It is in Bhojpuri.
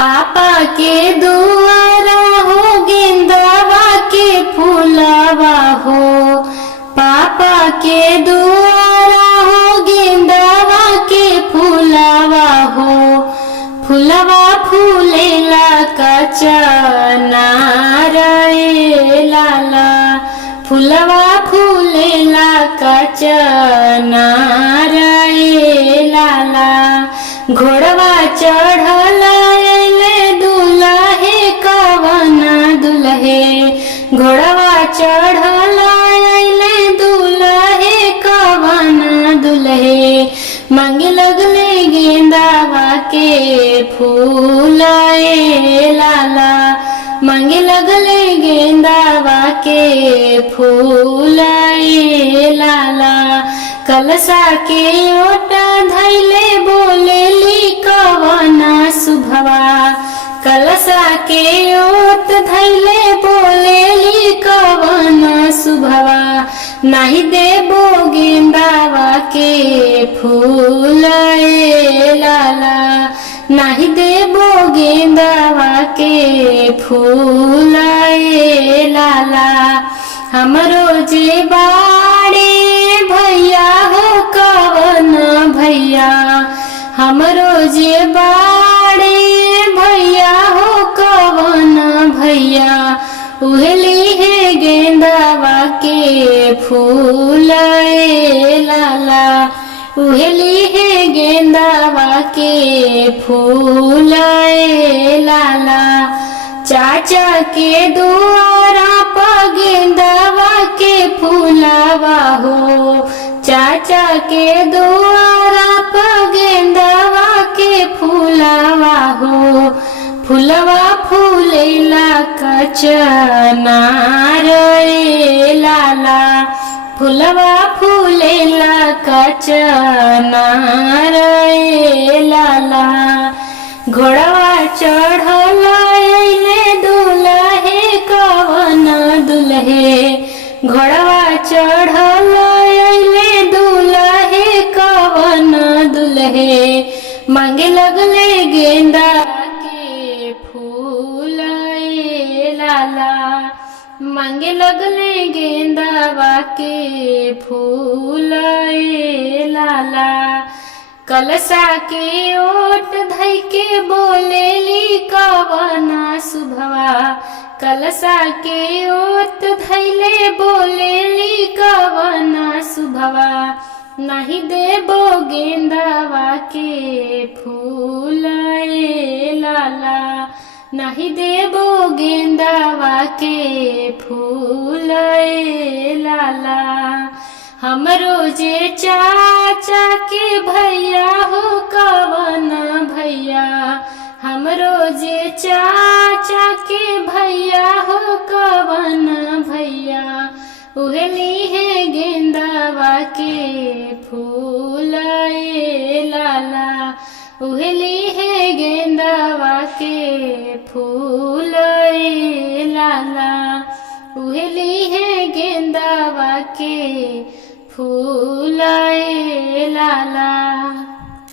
पापा के दुआरा हो गेंदावा के फूलावा हो। पापा के दुआरा हो गेंदावा के फूलावा हो। फूलवा फूलेला कचनार ए लाला। फूलवा फूलेला कचनार ए लाला। घोड़वा चढ़ल अइले दुल्हे कवन दुल्हे। घोड़वा चढ़ल अइले दुल्हे कवन दुल्हे। मांगे लगले गेंदावा के फूल ए लाला। मांगे लगले गेंदावा के फूल ए लाला। कलसा के ओटा धैले बोलेली कवन शुभवा। कलसा के ओट धैले बोलेली कवन शुभवा। नाही देबो गेंदावा के फूल ए लाला। नाही देबो गेंदावा के फूल ए लाला। हमरो जे बाड़े भैया हो कवन भैया। हमरो जे बाड़े भैया हो कवन भैया। उहली है गेंदावा के फूल ए लाला। उहली है गेंदावा के फूल ए लाला। चाचा के दुआरा पर गेंदावा के फूलावा हो। चाचा के दुआरा पर गेंदावा के फूलावा हो। फूलवा फूलेला कचनार ए लाला। फूलवा फूलेला कचनार ए लाला। घोड़वा चढ़ल अइले दुल्हे कवन दुल्हे। घोड़वा चढ़ल अइले दुल्हे कवन दुल्हे। मांगे लगले गेंदा के फूल ए लाला। मांगे लगले गेंदावा के फूल ए लाला। कलसा के ओट धइ के बोलेली कवन शुभवा। कलसा के ओट धैले बोलेली कवन शुभवा। नहीं देबो गेंदावा के फूल ए लाला। नहीं देबो गेंदावा के फूल ए लाला। हमरो जे चाचा के भैया हो कवन भैया। हमरो जे चाचा के भैया हो कवन भैया। उहली है गेंदावा के फूल ए लाला। उहली है गेंदावा के फूल ए लाला। उहली है गेंदावा के फूल ए लाला।